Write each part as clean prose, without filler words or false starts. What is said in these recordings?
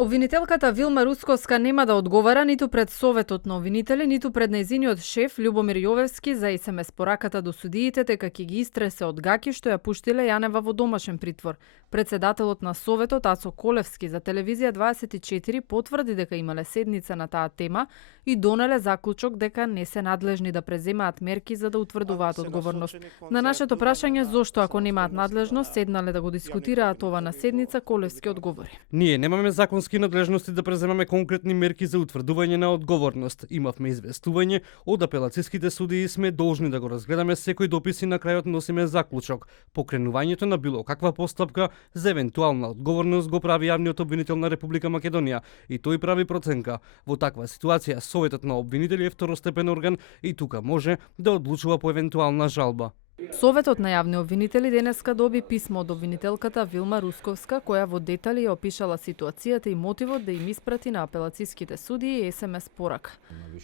Обвинителката Вилма Русковска нема да одговара ниту пред Советот на обвинители, ниту пред нејзиниот шеф Љубомир Јовевски за СМС пораката до судиите дека ќе ги истресе од гаки што ја пуштиле Јанева во домашен притвор. Председателот на Советот Ацо Колевски за телевизија 24 потврди дека имале седница на таа тема и донеле заклучок дека не се надлежни да преземаат мерки за да утврдуваат одговорност. На нашето прашање зошто ако немаат надлежност седнале да го дискутираат ова на седница, Колевски одговори: Ние немаме законски надлежности да преземаме конкретни мерки за утврдување на одговорност. Имавме известување од апелациските судии и сме должни да го разгледаме секој допис и на крајот носиме заклучок. Покренувањето на било каква постапка за евентуална одговорност го прави јавниот обвинител на Република Македонија и тој прави проценка. Во таква ситуација Советот на обвинители е второстепен орган и тука може да одлучува по евентуална жалба. Советот на јавни обвинители денеска доби писмо од обвинителката Вилма Русковска, која во детали ја опишала ситуацијата и мотивот да им испрати на апелациските судии СМС порака.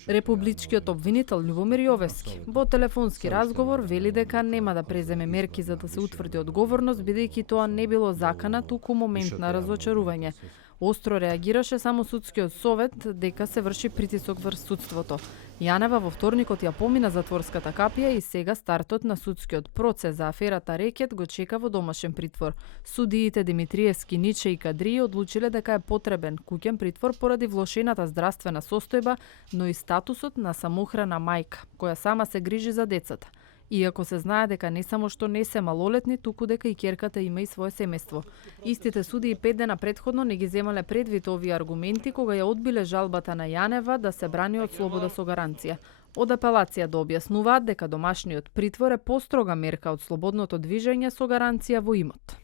Републичкиот обвинител Љубомир Јовевски во телефонски разговор вели дека нема да преземе мерки за да се утврди одговорност, бидејќи тоа не било закана, туку момент на разочарување. Остро реагираше само судскиот совет дека се врши притисок врз судството. Јанева во вторникот ја помина затворската капија и сега стартот на судскиот процес за аферата Рекет го чека во домашен притвор. Судиите Димитриевски, Ниче и Кадрии одлучиле дека е потребен куќен притвор поради влошената здравствена состојба, но и статусот на самохрана мајка, која сама се грижи за децата. Иако се знае дека не само што не се малолетни, туку дека и ќерката има и свое семејство. Истите судии 5 дена претходно не ги земале предвид овие аргументи кога ја одбиле жалбата на Јанева да се брани од слобода со гаранција. Од апелација да објаснуваат дека домашниот притвор е построга мерка од слободното движење со гаранција во имот.